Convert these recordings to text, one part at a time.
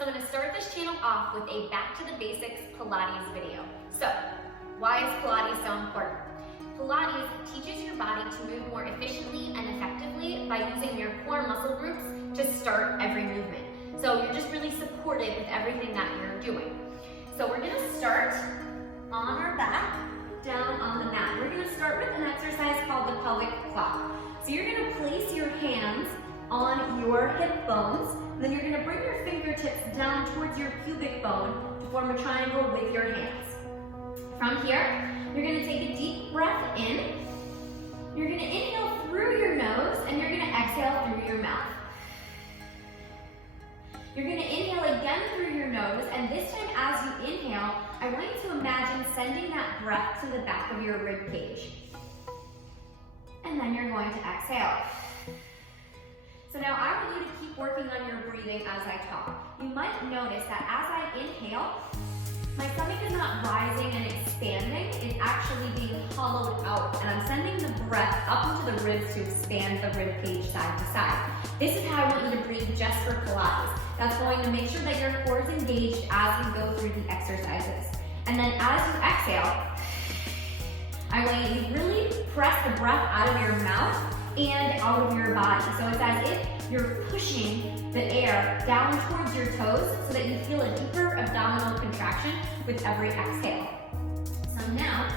So I'm going to start this channel off with a back to the basics Pilates video. So, why is Pilates so important? Pilates teaches your body to move more efficiently and effectively by using your core muscle groups to start every movement. So you're just really supported with everything that you're doing. So we're going to start on our back, down on the mat. We're going to start with an exercise called the pelvic clock. So you're going to place your hands on your hip bones, and then you're going to bring your fingertips down towards your pubic bone to form a triangle with your hands. From here, you're going to take a deep breath in. You're going to inhale through your nose, and you're going to exhale through your mouth. You're going to inhale again through your nose, and this time as you inhale, I want you to imagine sending that breath to the back of your rib cage. And then you're going to exhale. So now I want you to keep working on your breathing as I talk. You might notice that as I inhale, my stomach is not rising and expanding, it's actually being hollowed out, and I'm sending the breath up into the ribs to expand the rib cage side to side. This is how I want you to breathe just for Pilates. That's going to make sure that your core is engaged as we go through the exercises. And then as you exhale, I want you to really press the breath out of your mouth and out of your body. So it's as if you're pushing the air down towards your toes so that you feel a deeper abdominal contraction with every exhale. So now,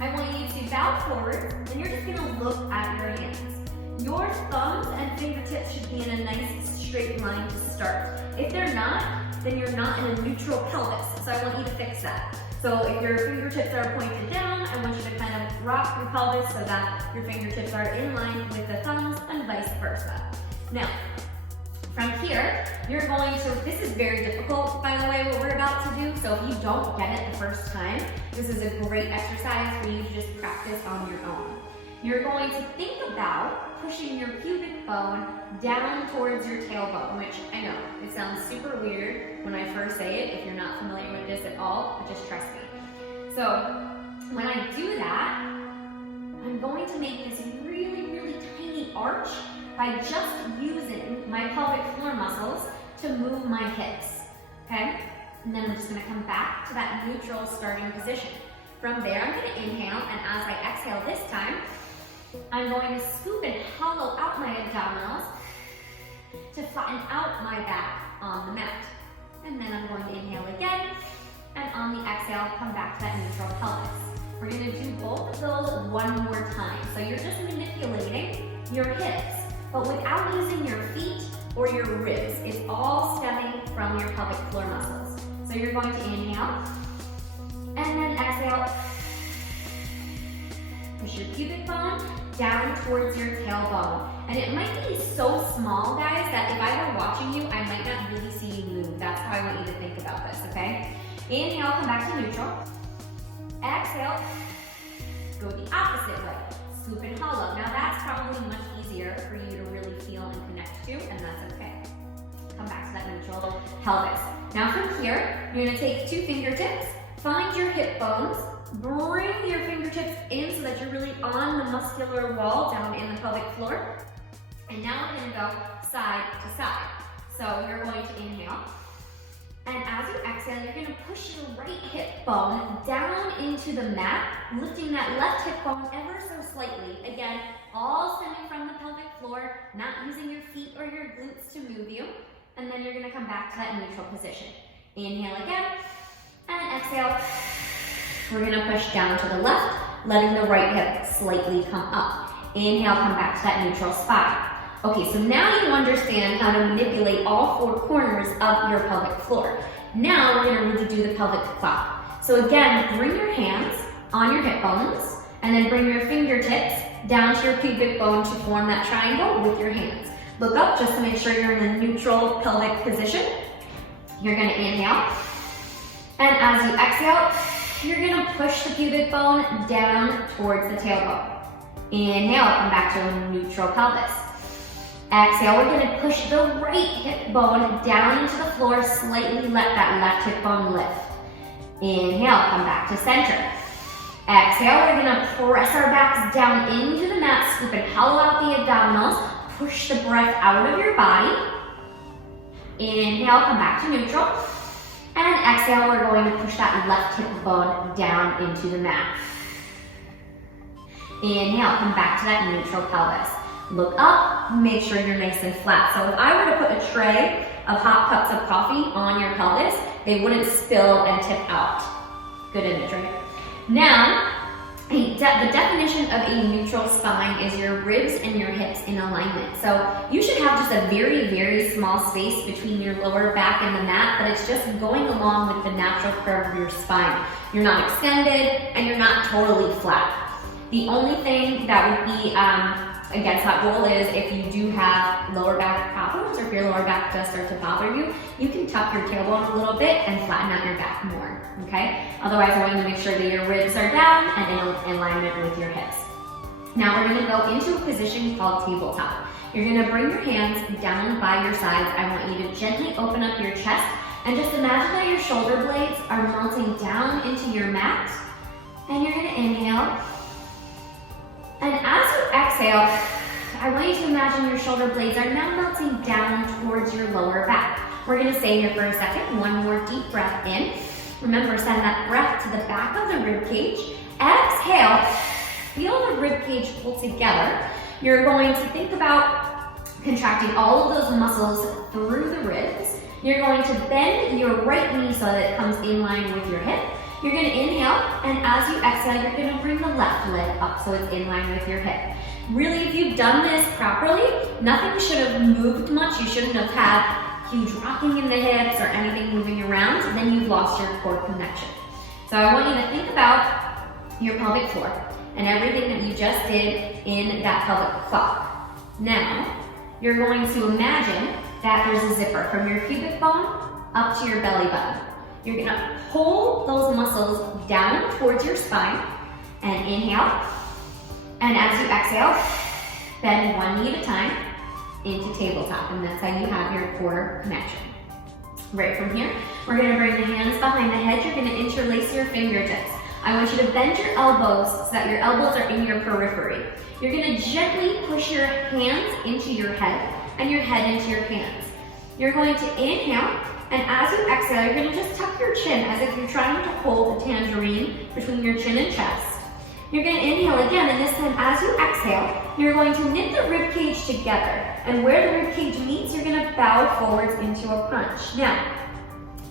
I want you to bow forward, and you're just gonna look at your hands. Your thumbs and fingertips should be in a nice straight line to start. If they're not, then you're not in a neutral pelvis, so I want you to fix that. So if your fingertips are pointed down, I want you to kind of rock your pelvis so that your fingertips are in line with the thumbs and vice versa. Now, from here, you're going to, this is very difficult, by the way, what we're about to do, so if you don't get it the first time, this is a great exercise for you to just practice on your own. You're going to think about pushing your pubic bone down towards your tailbone, which I know, it sounds super weird when I first say it, if you're not familiar with this at all, but just trust me. So, when I do that, I'm going to make this really, really tiny arch by just using my pelvic floor muscles to move my hips, okay? And then I'm just gonna come back to that neutral starting position. From there, I'm gonna inhale, and as I exhale this time, I'm going to scoop and hollow out my abdominals to flatten out my back on the mat. And then I'm going to inhale again, and on the exhale, come back to that neutral pelvis. We're gonna do both of those one more time. So you're just manipulating your hips, but without using your feet or your ribs. It's all stemming from your pelvic floor muscles. So you're going to inhale, and then exhale. Push your pubic bone down towards your tailbone. And it might be so small, guys, that if I were watching you, I might not really see you move. That's how I want you to think about this, okay? Inhale, come back to neutral. Exhale, go the opposite way. Scoop and hollow. Now that's probably much easier for you to really feel and connect to, and that's okay. Come back to that neutral pelvis. Now from here, you're gonna take two fingertips, find your hip bones, bring your fingertips in so that you're really on the muscular wall down in the pelvic floor. And now we're gonna go side to side. So you're going to inhale. And as you exhale, you're gonna push your right hip bone down into the mat, lifting that left hip bone ever so slightly. Again, all stemming from the pelvic floor, not using your feet or your glutes to move you. And then you're gonna come back to that neutral position. Inhale again, and exhale. We're gonna push down to the left, letting the right hip slightly come up. Inhale, come back to that neutral spot. Okay, so now you understand how to manipulate all four corners of your pelvic floor. Now we're gonna really do the pelvic clock. So again, bring your hands on your hip bones, and then bring your fingertips down to your pubic bone to form that triangle with your hands. Look up just to make sure you're in the neutral pelvic position. You're gonna inhale, and as you exhale, you're gonna push the pubic bone down towards the tailbone. Inhale, come back to a neutral pelvis. Exhale, we're gonna push the right hip bone down into the floor, slightly let that left hip bone lift. Inhale, come back to center. Exhale, we're gonna press our backs down into the mat, scoop and hollow out the abdominals, push the breath out of your body. Inhale, come back to neutral. And exhale, we're going to push that left hip bone down into the mat. Inhale, come back to that neutral pelvis. Look up, make sure you're nice and flat. So if I were to put a tray of hot cups of coffee on your pelvis, they wouldn't spill and tip out. Good image, right? Now, the definition of a neutral spine is your ribs and your hips in alignment. So you should have just a very, very small space between your lower back and the mat, but it's just going along with the natural curve of your spine. You're not extended and you're not totally flat. The only thing that would be against that rule is if you do have lower back problems or if your lower back does start to bother you, you can tuck your tailbone a little bit and flatten out your back more, okay? Otherwise, I want you to make sure that your ribs are down and in alignment with your hips. Now we're gonna go into a position called tabletop. You're gonna bring your hands down by your sides. I want you to gently open up your chest and just imagine that your shoulder blades are melting down into your mat. And you're gonna inhale. And as you exhale, I want you to imagine your shoulder blades are now melting down towards your lower back. We're gonna stay here for a second. One more deep breath in. Remember, send that breath to the back of the rib cage. Exhale, feel the rib cage pull together. You're going to think about contracting all of those muscles through the ribs. You're going to bend your right knee so that it comes in line with your hip. You're gonna inhale, and as you exhale, you're gonna bring the left leg up so it's in line with your hip. Really, if you've done this properly, nothing should have moved much. You shouldn't have had huge rocking in the hips or anything moving around, then you've lost your core connection. So I want you to think about your pelvic floor and everything that you just did in that pelvic clock. Now, you're going to imagine that there's a zipper from your pubic bone up to your belly button. You're gonna pull those muscles down towards your spine and inhale. And as you exhale, bend one knee at a time into tabletop, and that's how you have your core connection. Right from here, we're gonna bring the hands behind the head. You're gonna interlace your fingertips. I want you to bend your elbows so that your elbows are in your periphery. You're gonna gently push your hands into your head and your head into your hands. You're going to inhale, and as you exhale, you're gonna just tuck your chin as if you're trying to hold a tangerine between your chin and chest. You're gonna inhale again, and this time as you exhale, you're going to knit the rib cage together. And where the rib cage meets, you're gonna bow forwards into a crunch. Now,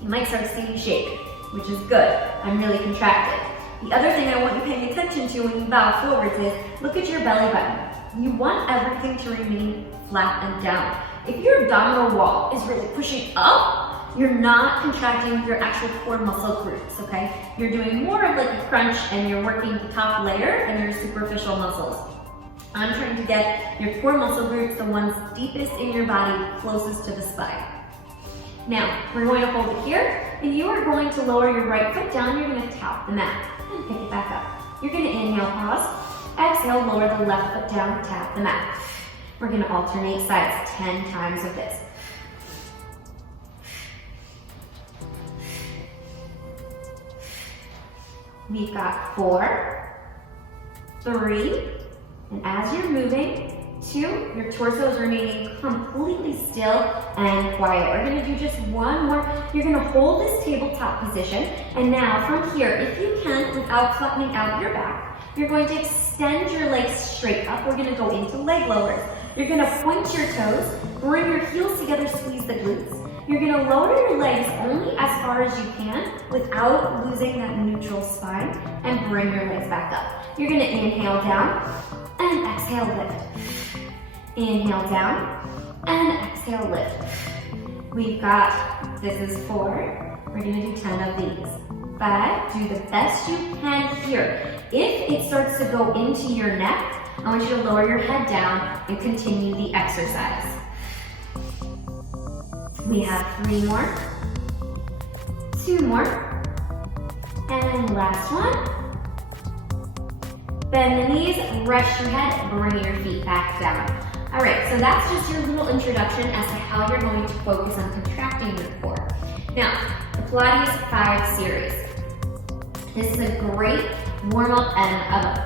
you might start to see me shake, which is good. I'm really contracted. The other thing I want you paying attention to when you bow forwards is, look at your belly button. You want everything to remain flat and down. If your abdominal wall is really pushing up, you're not contracting your actual core muscle groups, okay? You're doing more of like a crunch and you're working the top layer and your superficial muscles. I'm trying to get your core muscle groups, the ones deepest in your body, closest to the spine. Now, we're going to hold it here, and you are going to lower your right foot down. You're going to tap the mat and pick it back up. You're going to inhale, pause. Exhale, lower the left foot down, tap the mat. We're going to alternate sides 10 times of this. We've got 4, 3, and as you're moving, 2, your torso is remaining completely still and quiet. We're gonna do just one more. You're gonna hold this tabletop position, and now from here, if you can, without flattening out your back, you're going to extend your legs straight up. We're gonna go into leg lowers. You're gonna point your toes, bring your heels together, squeeze the glutes. You're gonna lower your legs only as far as you can without losing that neutral spine, and bring your legs back up. You're gonna inhale down and exhale lift. Inhale down and exhale lift. We've got, this is 4, we're gonna do 10 of these. 5, do the best you can here. If it starts to go into your neck, I want you to lower your head down and continue the exercise. We have 3 more, 2 more, and last one. Bend the knees, rest your head, bring your feet back down. All right, so that's just your little introduction as to how you're going to focus on contracting your core. Now, the Pilates 5 series. This is a great warm-up and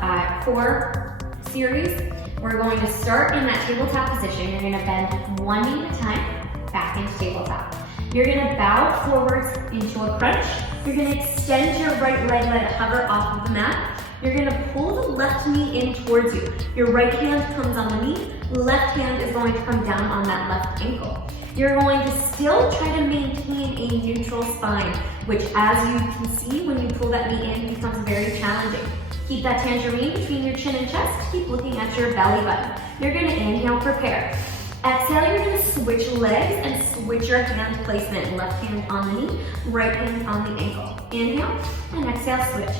a core series. We're going to start in that tabletop position. You're gonna bend one knee at a time. back into tabletop. You're gonna bow forwards into a crunch. You're gonna extend your right leg, let it hover off of the mat. You're gonna pull the left knee in towards you. Your right hand comes on the knee, left hand is going to come down on that left ankle. You're going to still try to maintain a neutral spine, which as you can see, when you pull that knee in, becomes very challenging. Keep that tangerine between your chin and chest. Keep looking at your belly button. You're gonna inhale, prepare. Exhale, you're gonna switch legs and switch your hand placement. Left hand on the knee, right hand on the ankle. Inhale and exhale, switch.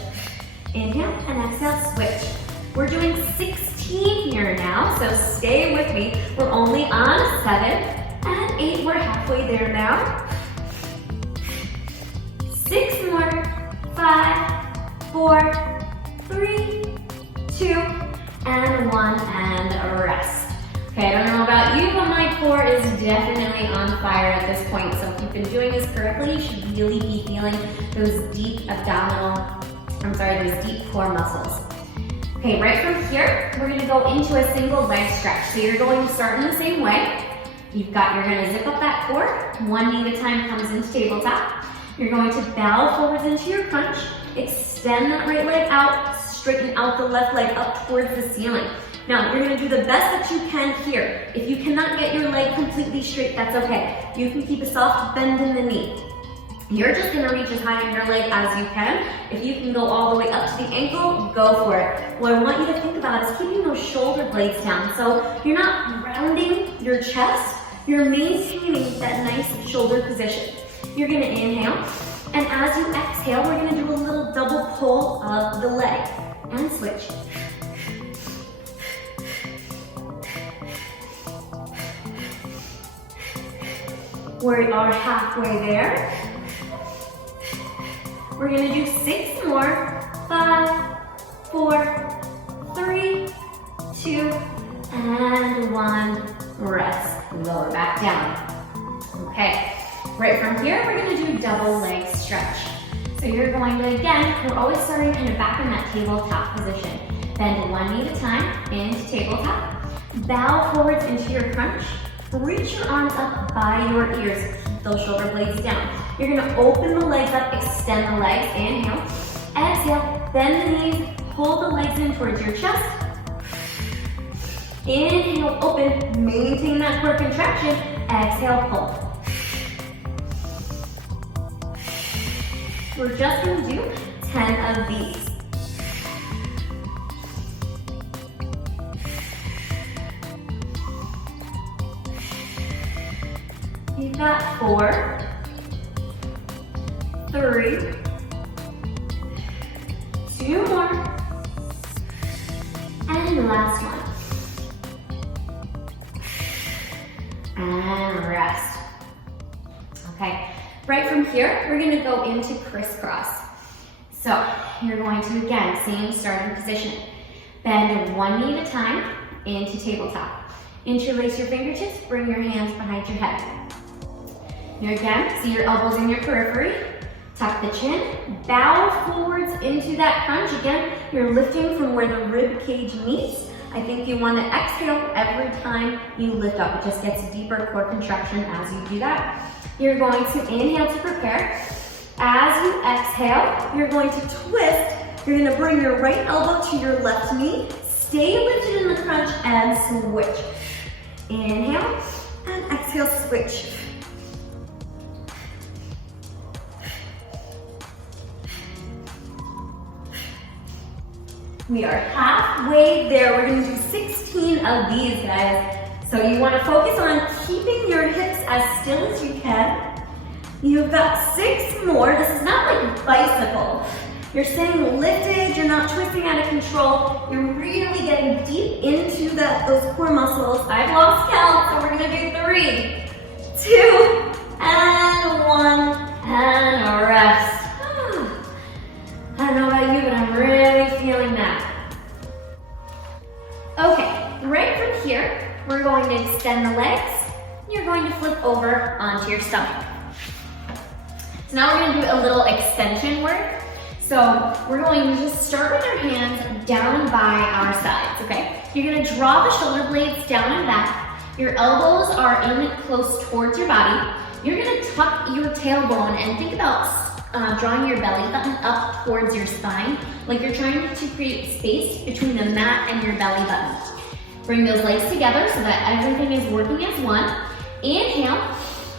Inhale and exhale, switch. We're doing 16 here now, so stay with me. We're only on 7 and 8. We're halfway there now. 6 more. 5, 4, 3, 2, and 1, and rest. Okay, I don't know about you, but my core is definitely on fire at this point. So if you've been doing this correctly, you should really be feeling those deep those deep core muscles. Okay, right from here, we're gonna go into a single leg stretch. So you're going to start in the same way. You're gonna zip up that core. One knee at a time comes into tabletop. You're going to bow forwards into your crunch. Extend that right leg out, straighten out the left leg up towards the ceiling. Now, you're gonna do the best that you can here. If you cannot get your leg completely straight, that's okay. You can keep a soft bend in the knee. You're just gonna reach as high in your leg as you can. If you can go all the way up to the ankle, go for it. What I want you to think about is keeping those shoulder blades down. So you're not rounding your chest, you're maintaining that nice shoulder position. You're gonna inhale, and as you exhale, we're gonna do a little double pull of the leg, and switch. We are halfway there. We're gonna do 6 more. 5, 4, 3, 2, and 1. Rest. Lower back down. Okay. Right from here, we're gonna do double leg stretch. So you're going to, again, we're always starting kind of back in that tabletop position. Bend one knee at a time into tabletop. Bow forwards into your crunch. Reach your arms up by your ears. Keep those shoulder blades down. You're gonna open the legs up, extend the legs. Inhale. Exhale. Bend the knees. Pull the legs in towards your chest. Inhale, open. Maintain that core contraction. Exhale, pull. We're just gonna do 10 of these. You've got 4, 3, 2 more, and the last one. And rest. Okay, right from here, we're gonna go into crisscross. So you're going to, again, same starting position. Bend one knee at a time into tabletop. Interlace your fingertips, bring your hands behind your head. Here again, see your elbows in your periphery. Tuck the chin, bow forwards into that crunch. Again, you're lifting from where the rib cage meets. I think you want to exhale every time you lift up. It just gets deeper core contraction as you do that. You're going to inhale to prepare. As you exhale, you're going to twist. You're going to bring your right elbow to your left knee. Stay lifted in the crunch and switch. Inhale and exhale, switch. We are halfway there. We're going to do 16 of these, guys. So you want to focus on keeping your hips as still as you can. You've got 6 more. This is not like a bicycle. You're staying lifted. You're not twisting out of control. You're really getting deep into those core muscles. I've lost count, so we're going to do 3, 2, and 1, and rest. I don't know about you, but I'm really feeling that. Okay, right from here, we're going to extend the legs. You're going to flip over onto your stomach. So now we're going to do a little extension work. So we're going to just start with our hands down by our sides, okay? You're going to draw the shoulder blades down and back. Your elbows are in close towards your body. You're gonna tuck your tailbone and think about drawing your belly button up towards your spine, like you're trying to create space between the mat and your belly button. Bring those legs together so that everything is working as one. Inhale,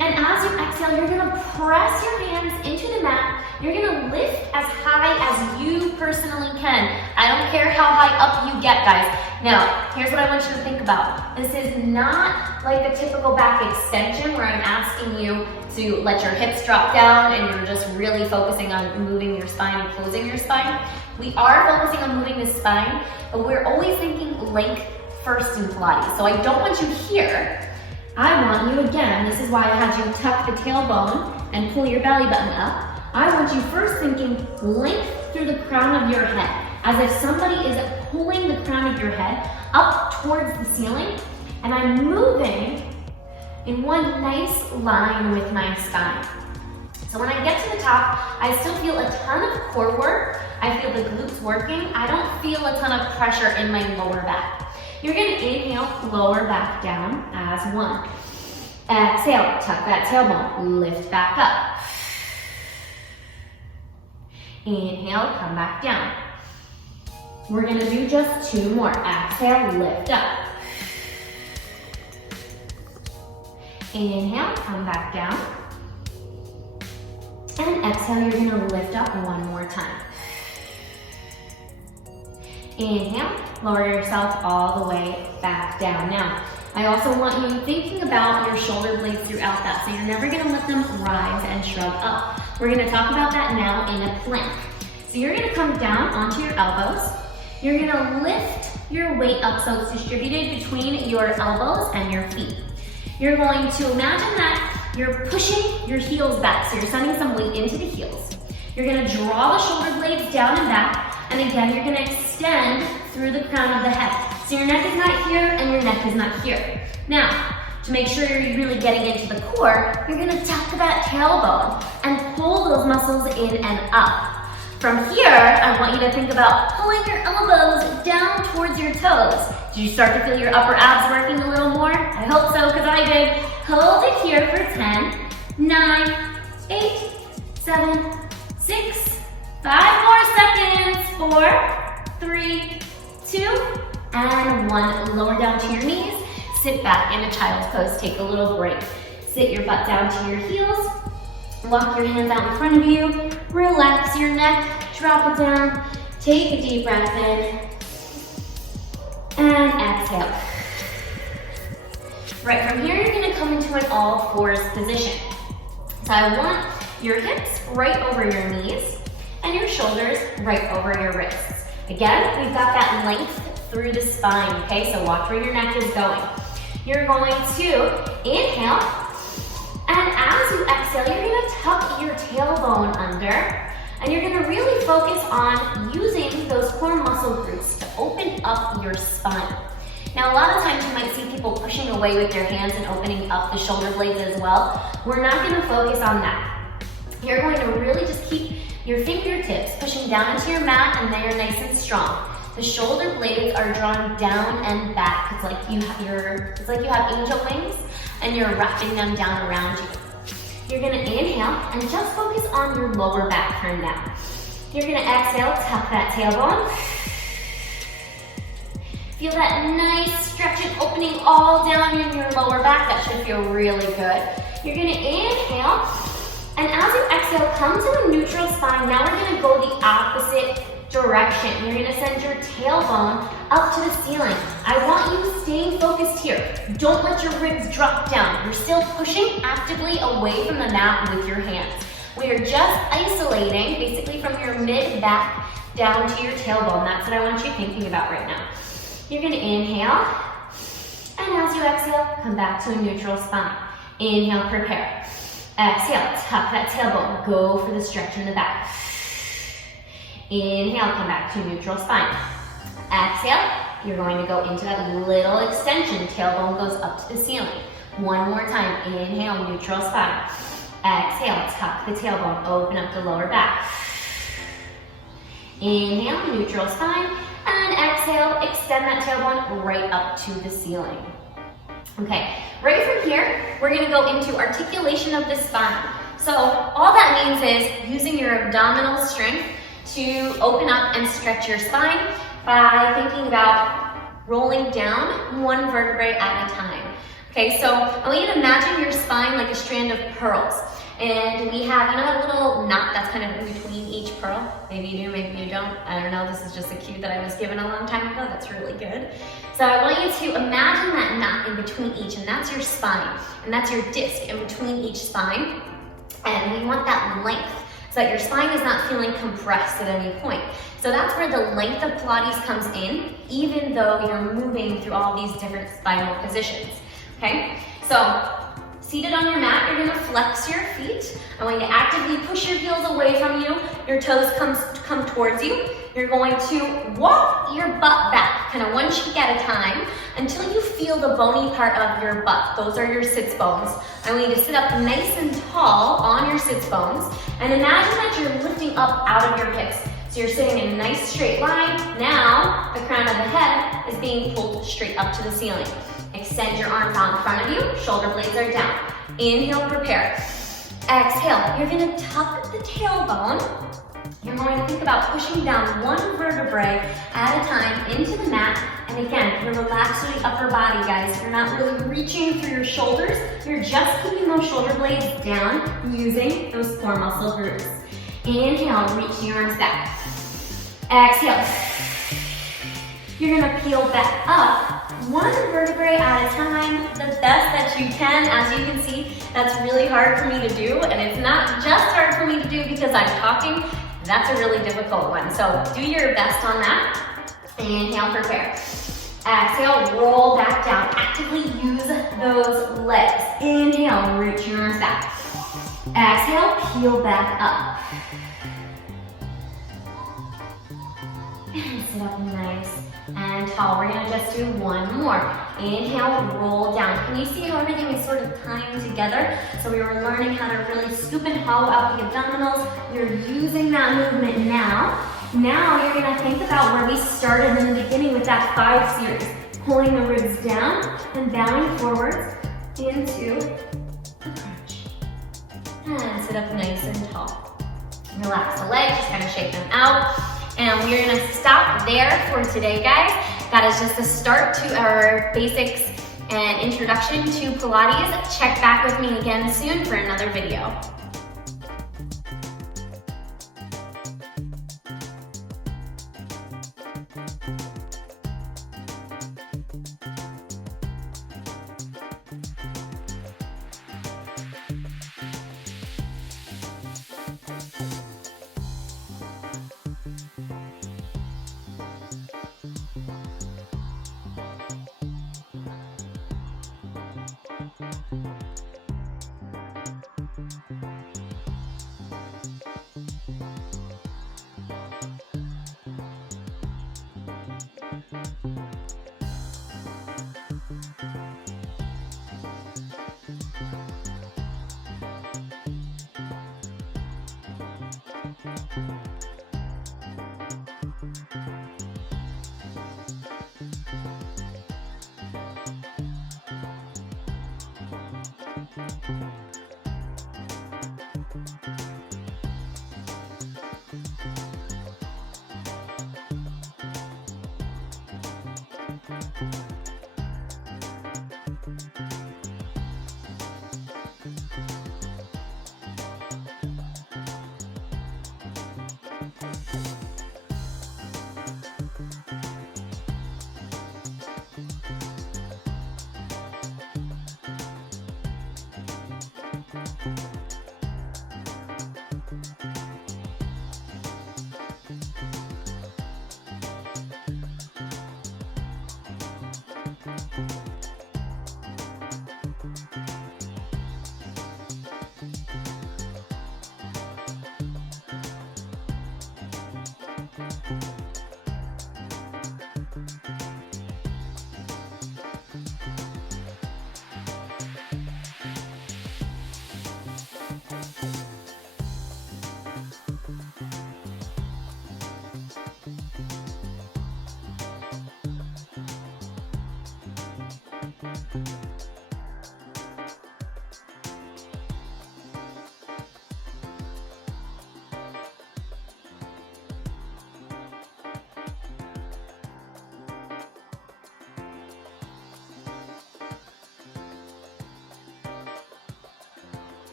and as you exhale, you're gonna press your hands into the mat. You're gonna lift as high as you personally can. I don't care how high up you get, guys. Now, here's what I want you to think about. This is not like a typical back extension where I'm asking you to let your hips drop down and you're just really focusing on moving your spine and closing your spine. We are focusing on moving the spine, but we're always thinking length first in Pilates. So I don't want you here. I want you, again, this is why I had you tuck the tailbone and pull your belly button up. I want you first thinking length through the crown of your head, as if somebody is pulling the crown of your head up towards the ceiling, and I'm moving in one nice line with my spine. So when I get to the top, I still feel a ton of core work. I feel the glutes working. I don't feel a ton of pressure in my lower back. You're gonna inhale, lower back down as one. Exhale, tuck that tailbone, lift back up. Inhale, come back down. We're gonna do just two more. Exhale, lift up. Inhale, come back down. And exhale, you're gonna lift up one more time. Inhale, lower yourself all the way back down. Now, I also want you thinking about your shoulder blades throughout that, so you're never gonna let them rise and shrug up. We're gonna talk about that now in a plank. So you're gonna come down onto your elbows. You're gonna lift your weight up so it's distributed between your elbows and your feet. You're going to imagine that you're pushing your heels back, so you're sending some weight into the heels. You're gonna draw the shoulder blades down and back, and again, you're gonna extend through the crown of the head. So your neck is not here and your neck is not here. Now, to make sure you're really getting into the core, you're gonna tuck that tailbone and pull those muscles in and up. From here, I want you to think about pulling your elbows down towards your toes. Did you start to feel your upper abs working a little more? I hope so, because I did. Hold it here for 10, 9, 8, 7, 6, 5 more seconds. 4, 3, 2, and 1. Lower down to your knees. Sit back in a child's pose. Take a little break. Sit your butt down to your heels. Walk your hands out in front of you. Relax your neck. Drop it down. Take a deep breath in. And exhale. Right, from here you're going to come into an all fours position. So I want your hips right over your knees and your shoulders right over your wrists. Again, we've got that length through the spine, okay? So watch where your neck is going. You're going to inhale, and as you exhale, you're gonna tuck your tailbone under, and you're gonna really focus on using those core muscle groups to open up your spine. Now, a lot of times you might see people pushing away with their hands and opening up the shoulder blades as well. We're not gonna focus on that. You're going to really just keep your fingertips pushing down into your mat, and they're nice and strong. The shoulder blades are drawn down and back. It's like you have angel wings, and you're wrapping them down around you. You're gonna inhale and just focus on your lower back turn down. You're gonna exhale, tuck that tailbone. Feel that nice stretch and opening all down in your lower back. That should feel really good. You're gonna inhale, and as you exhale, come to a neutral spine. Now we're gonna go the opposite direction. You're gonna send your tailbone up to the ceiling. I want you staying focused here. Don't let your ribs drop down. You're still pushing actively away from the mat with your hands. We are just isolating, basically from your mid-back down to your tailbone. That's what I want you thinking about right now. You're gonna inhale, and as you exhale, come back to a neutral spine. Inhale, prepare. Exhale, tuck that tailbone. Go for the stretch in the back. Inhale, come back to neutral spine. Exhale, you're going to go into that little extension. Tailbone goes up to the ceiling. One more time. Inhale, neutral spine. Exhale, tuck the tailbone. Open up the lower back. Inhale, neutral spine. And exhale, extend that tailbone right up to the ceiling. Okay, right from here, we're gonna go into articulation of the spine. So all that means is using your abdominal strength to open up and stretch your spine by thinking about rolling down one vertebrae at a time. Okay, so I want you to imagine your spine like a strand of pearls. And we have, that little knot that's kind of in between each pearl. Maybe you do, maybe you don't. I don't know, this is just a cue that I was given a long time ago. That's really good. So I want you to imagine that knot in between each, and that's your spine. And that's your disc in between each spine. And we want that length so that your spine is not feeling compressed at any point. So that's where the length of Pilates comes in, even though you're moving through all these different spinal positions. Okay, so seated on your mat, you're gonna flex your feet. I want you to actively push your heels away from you. Your toes come towards you. You're going to walk your butt back, kind of one cheek at a time, until you feel the bony part of your butt. Those are your sits bones. I want you to sit up nice and tall on your sits bones, and imagine that you're lifting up out of your hips. So you're sitting in a nice straight line. Now, the crown of the head is being pulled straight up to the ceiling. Extend your arms out in front of you, shoulder blades are down. Inhale, prepare. Exhale, you're gonna tuck the tailbone. You're going to think about pushing down one vertebrae at a time into the mat. And again, you're relaxed through the upper body, guys. You're not really reaching through your shoulders. You're just keeping those shoulder blades down using those core muscle groups. Inhale, reach the arms back. Exhale. You're gonna peel back up one vertebrae at a time, the best that you can. As you can see, that's really hard for me to do, and it's not just hard for me to do because I'm talking. That's a really difficult one. So do your best on that. Inhale, prepare. Exhale, roll back down. Actively use those legs. Inhale, reach your arms back. Exhale, peel back up. And sit up nice and tall. We're gonna just do one more. Inhale, roll down. Can you see how everything is sort of tying together? So we were learning how to really scoop and hollow out the abdominals. You're using that movement now. Now you're gonna think about where we started in the beginning with that 5 series. Pulling the ribs down and bowing forwards into the crunch. And sit up nice and tall. Relax the legs, just kind of shake them out. And we're gonna stop there for today, guys. That is just a start to our basics and introduction to Pilates. Check back with me again soon for another video.